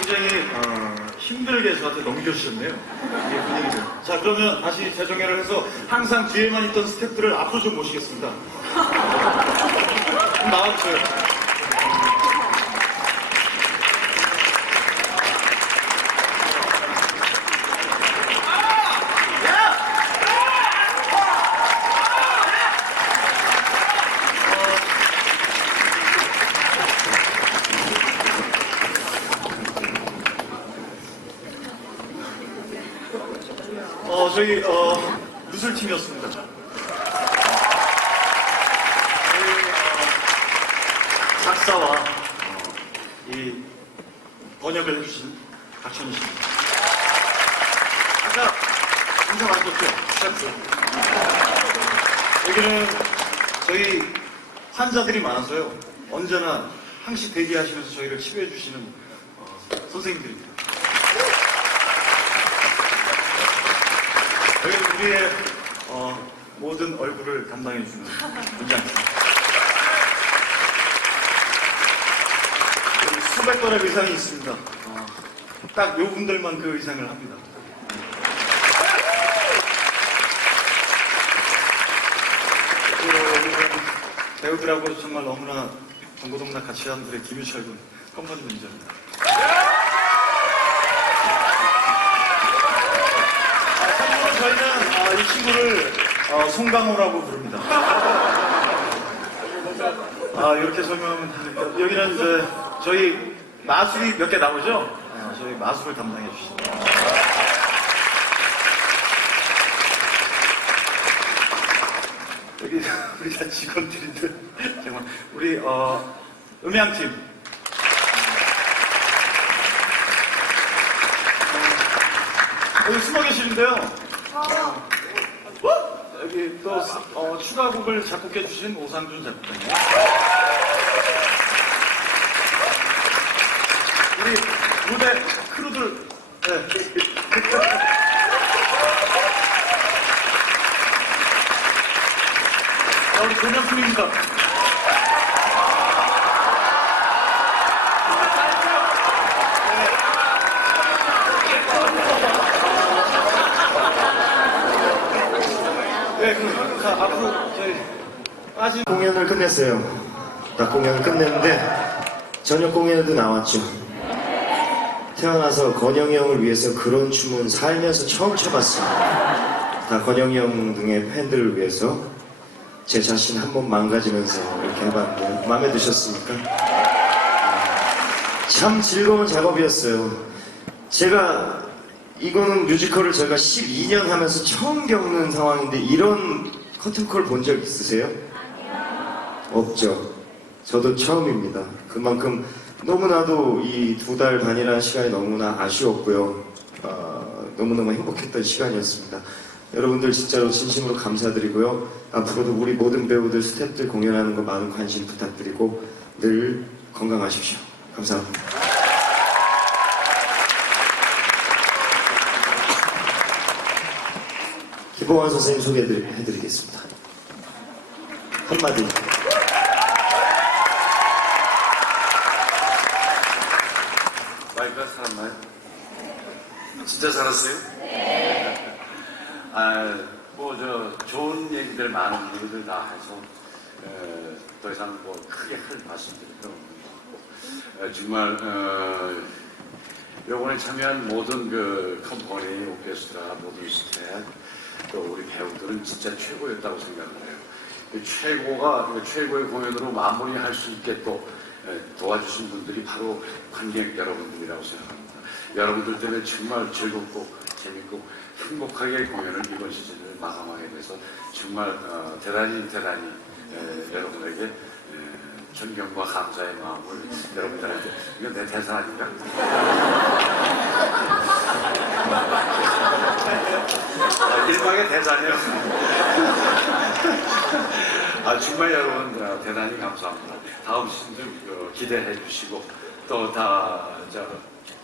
굉장히 어, 힘들게 저한테 넘겨주셨네요. 이게 분위기를. 자, 그러면 다시 재정회를 해서 항상 뒤에만 있던 스태프들을 앞으로 좀 모시겠습니다. 좀 나와주세요. 어, 저희, 어, 무술팀이었습니다. 저희, 어, 작사와, 어, 이, 번역을 해주신 박천희 씨입니다. 아까 인사 많으셨죠? 셰프. 여기는 저희 환자들이 많아서요. 언제나 항시 대기하시면서 저희를 치료해 주시는 어, 선생님들입니다. 여기는 우리의 어, 모든 얼굴을 담당해 주는 문장입니다. 여기 수백 건의 의상이 있습니다. 어, 딱 요분들만 그 의상을 합니다. 여기는 배우들하고 정말 너무나 동고동락 같이 하는 분의 김유철 군, 컴퍼니 매니저입니다. 아, 참고로 저희는 아, 이 친구를 어, 송강호라고 부릅니다. 아, 이렇게 설명하면 여기는 이제 저희 마술이 몇 개 나오죠? 아, 저희 마술을 담당해 주십니다. 여기 우리 다 직원들인데 정말 우리 어, 음향팀 어, 여기 숨어 계시는데요. 어? 여기 또 어, 추가곡을 작곡해 주신 오상준 작곡가님. 우리 무대 크루들 네. 자, 우리 조명팀입니다. 자, 앞으로 빠진 공연을 끝냈어요. 딱 공연을 끝냈는데 저녁 공연에도 나왔죠. 태어나서 건영이 형을 위해서 그런 춤은 살면서 처음 춰봤습니다. 다 건영이 형 등의 팬들을 위해서 제 자신 한 번 망가지면서 이렇게 해봤는데 마음에 드셨습니까? 참 즐거운 작업이었어요. 제가 이거는 뮤지컬을 제가 12년 하면서 처음 겪는 상황인데 이런 커튼콜 본 적 있으세요? 없죠. 저도 처음입니다. 그만큼 너무나도 이 두 달 반이라는 시간이 너무나 아쉬웠고요. 어, 너무너무 행복했던 시간이었습니다. 여러분들 진짜로 진심으로 감사드리고요. 앞으로도 우리 모든 배우들, 스태프들 공연하는 거 많은 관심 부탁드리고 늘 건강하십시오. 감사합니다. 기봉환 선생님 소개해드리겠습니다. 한마디. 마이크가 살았나요? 진짜 살았어요? 네. 아, 뭐, 저, 좋은 얘기들, 많은 얘기들 다 해서, 에, 더 이상 뭐, 크게 할 말씀드릴 건 없는 것 같고, 에, 정말, 어, 요번에 참여한 모든 그 컴퍼니, 오케스트라, 모든 스텝, 또 우리 배우들은 진짜 최고였다고 생각을 해요. 그 최고가, 그 최고의 공연으로 마무리할 수 있게 또 에, 도와주신 분들이 바로 관객 여러분들이라고 생각합니다. 여러분들 때문에 정말 즐겁고 재밌고 행복하게 공연을 이번 시즌을 마감하게 돼서 정말 어, 대단히 대단히 에, 여러분에게 에, 존경과 감사의 마음을 여러분들한테 이거 내 대사 아닌가? 아, 일방의 대사네요. 아, 정말 여러분 어, 대단히 감사합니다. 다음 시즌도 어, 기대해 주시고 또 다, 저,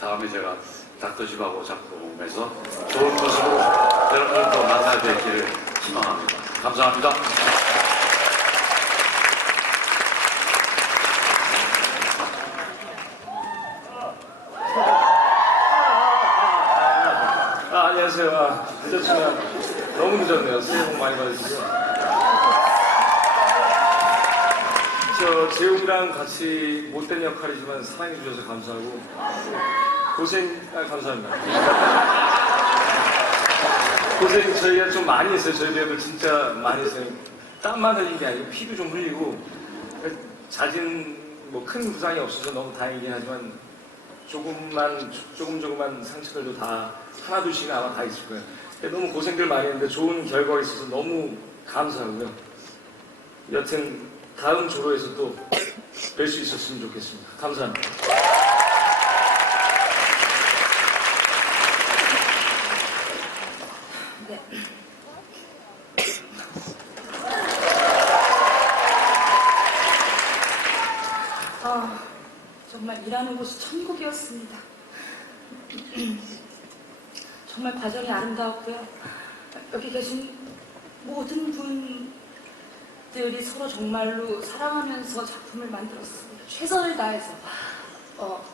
다음에 제가 닥터집하고 작품에서 좋은 모습으로 여러분들도 만나 뵙기를 희망합니다. 감사합니다. 아, 안녕하세요. 아, 늦었지만 너무 늦었네요. 새해 복 많이 받으시고요. 저 재웅이랑 같이 못된 역할이지만 사랑해 주셔서 감사하고 고생 아, 감사합니다. 고생 저희가 좀 많이 했어요. 저희 배우들 진짜 많이 했어요. 땀만 흘린 게 아니고 피도 좀 흘리고 잦은 뭐큰 부상이 없어서 너무 다행이긴 하지만 조금만 조금 조금만 상처들도 다 하나 둘씩은 아마 다 있을 거예요. 너무 고생들 많이 했는데 좋은 결과가 있어서 너무 감사하고요. 여튼 다음 조로에서 또 뵐 수 있었으면 좋겠습니다. 감사합니다. 네. 아, 정말 일하는 곳이 천국이었습니다. 정말 과정이 아름다웠고요. 여기 계신 모든 분들이 서로 정말로 사랑하면서 작품을 만들었습니다. 최선을 다해서. 어,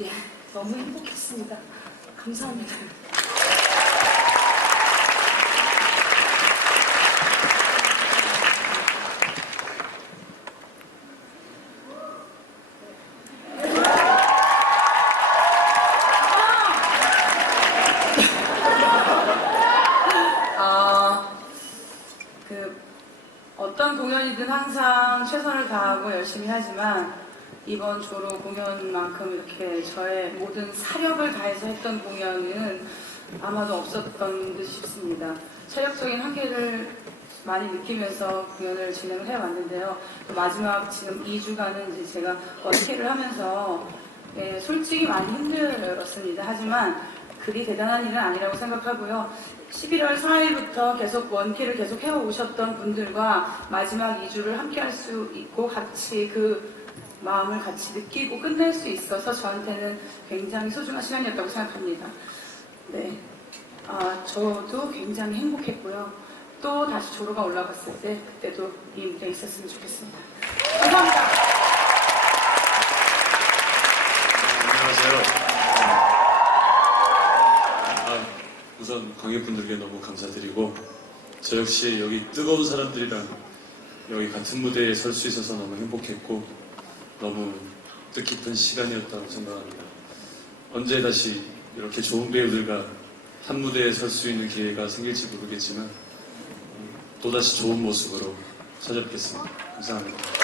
예, 너무 행복했습니다. 감사합니다. 아, 그 어떤 공연이든 항상 최선을 다 하지만 이번 조로 공연만큼 이렇게 저의 모든 사력을 다해서 했던 공연은 아마도 없었던 듯 싶습니다. 체력적인 한계를 많이 느끼면서 공연을 진행을 해왔는데요. 또 마지막 지금 2주간은 이제 제가 원키를 하면서 예, 솔직히 많이 힘들었습니다. 하지만 그리 대단한 일은 아니라고 생각하고요. 11월 4일부터 계속 원키를 계속 해오셨던 분들과 마지막 2주를 함께 할 수 있고 같이 그 마음을 같이 느끼고 끝낼 수 있어서 저한테는 굉장히 소중한 시간이었다고 생각합니다. 네. 아, 저도 굉장히 행복했고요. 또 다시 조로가 올라갔을 때 그때도 이 무대에 있었으면 좋겠습니다. 안녕하세요. 아, 우선 관객분들께 너무 감사드리고 저 역시 여기 뜨거운 사람들이랑 여기 같은 무대에 설 수 있어서 너무 행복했고 너무 뜻깊은 시간이었다고 생각합니다. 언제 다시 이렇게 좋은 배우들과 한 무대에 설 수 있는 기회가 생길지 모르겠지만 음, 또다시 좋은 모습으로 찾아뵙겠습니다. 감사합니다.